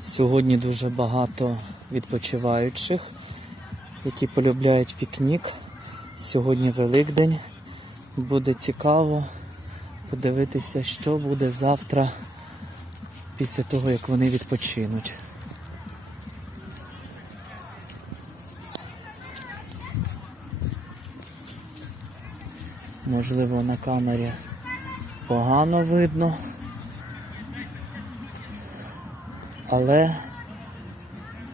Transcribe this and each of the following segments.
Сьогодні дуже багато відпочиваючих, які полюбляють пікнік. Сьогодні Великдень. Буде цікаво подивитися, що буде завтра, після того, як вони відпочинуть. Можливо, на камері погано видно, але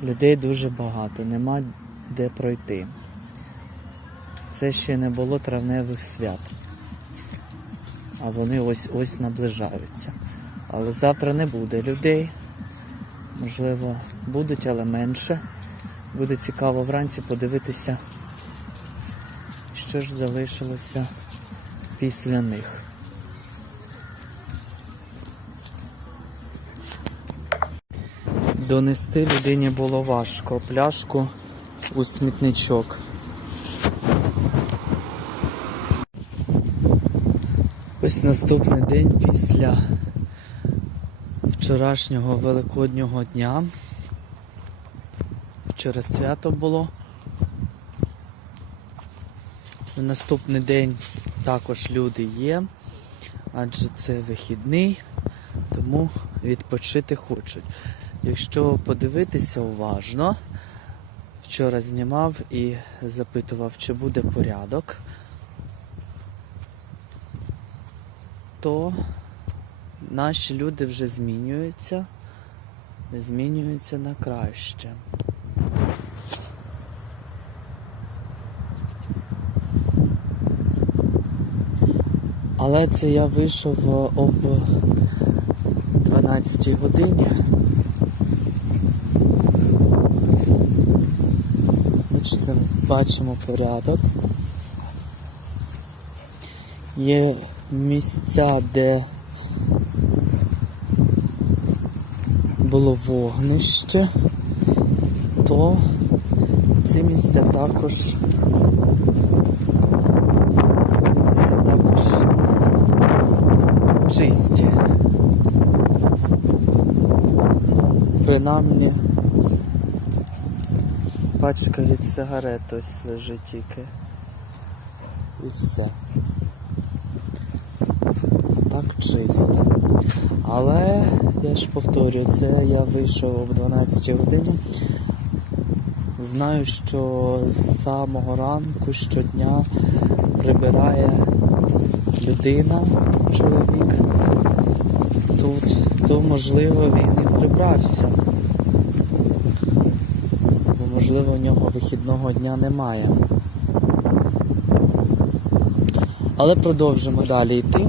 людей дуже багато, нема де пройти. Це ще не було травневих свят, а вони ось наближаються. Але завтра не буде людей, можливо, будуть, але менше. Буде цікаво вранці подивитися, що ж залишилося після них. Донести людині було важко пляшку у смітничок. Ось наступний день після вчорашнього Великоднього дня. Вчора свято було. На наступний день також люди є, адже це вихідний, тому відпочити хочуть. Якщо подивитися уважно, вчора знімав і запитував, чи буде порядок, то наші люди вже змінюються на краще. Але це я вийшов об 12 годині. Бачимо порядок. Є місця, де було вогнище, то ці місця також чисті. Принаймні пачка від сигарет ось лежить тільки. І все. Так чисто. Але, я ж повторюю, це я вийшов об 12 годині. Знаю, що з самого ранку щодня прибирає людина, чоловік тут, то можливо він і прибрався. Бо можливо у нього вихідного дня немає. Але продовжимо далі йти.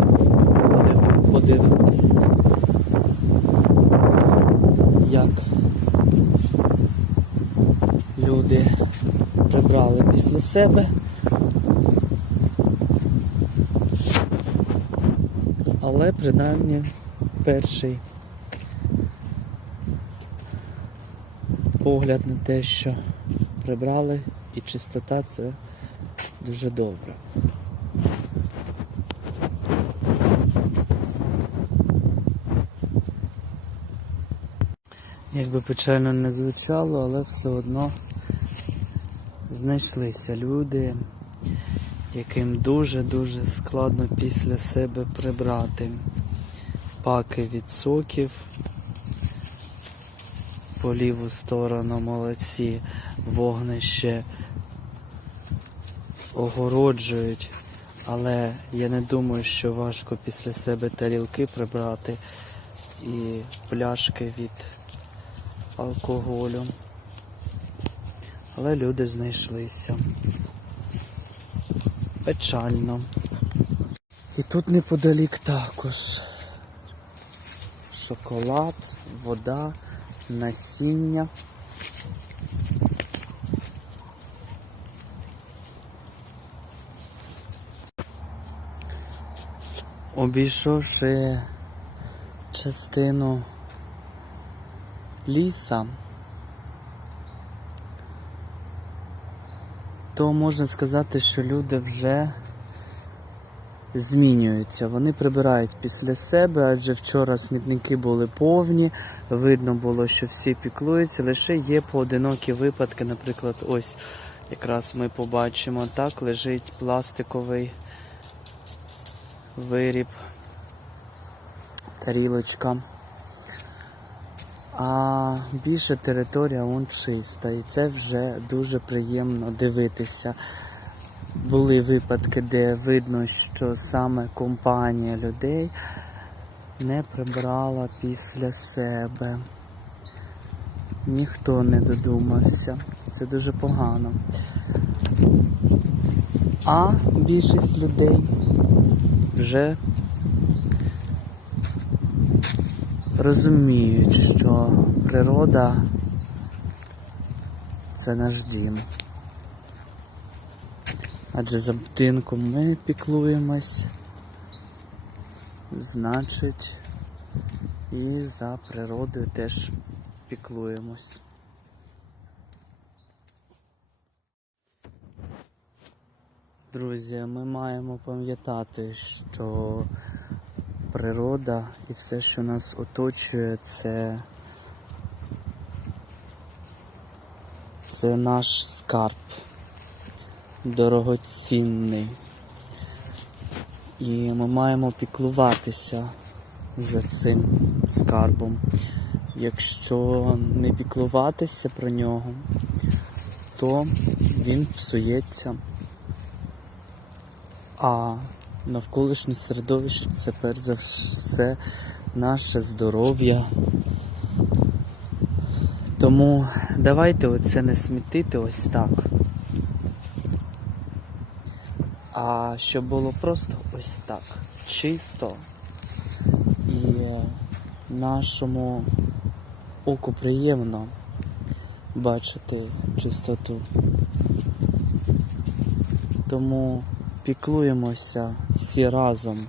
Подивимося, як люди прибрали після себе. Але принаймні перший погляд на те, що прибрали, і чистота, це дуже добре. Якби печально не звучало, але все одно знайшлися люди, яким дуже-дуже складно після себе прибрати. Паки від соків, по ліву сторону молодці, вогнище огороджують, але я не думаю, що важко після себе тарілки прибрати і пляшки від алкоголю. Але люди знайшлися. Печально. І тут неподалік також шоколад, вода, насіння. Обійшовши частину ліса, то можна сказати, що люди вже змінюються. Вони прибирають після себе, адже вчора смітники були повні, видно було, що всі піклуються, лише є поодинокі випадки, наприклад, ось якраз ми побачимо, так, лежить пластиковий виріб, тарілочка. А більша територія вон чиста, і це вже дуже приємно дивитися. Були випадки, де видно, що саме компанія людей не прибрала після себе. Ніхто не додумався. Це дуже погано. А більшість людей вже розуміють, що природа – це наш дім. Адже за будинком ми піклуємось, значить, і за природою теж піклуємось. Друзі, ми маємо пам'ятати, що природа і все, що нас оточує, це наш скарб, дорогоцінний. І ми маємо піклуватися за цим скарбом. Якщо не піклуватися про нього, то він псується. А навколишнє середовище – це перш за все наше здоров'я. Тому давайте оце не смітити ось так. А щоб було просто ось так, чисто, і нашому оку приємно бачити чистоту. Тому піклуємося всі разом,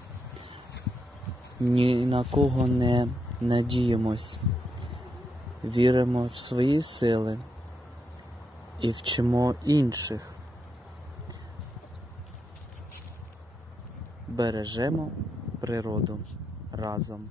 ні на кого не надіємось, віримо в свої сили і вчимо інших. Бережемо природу разом.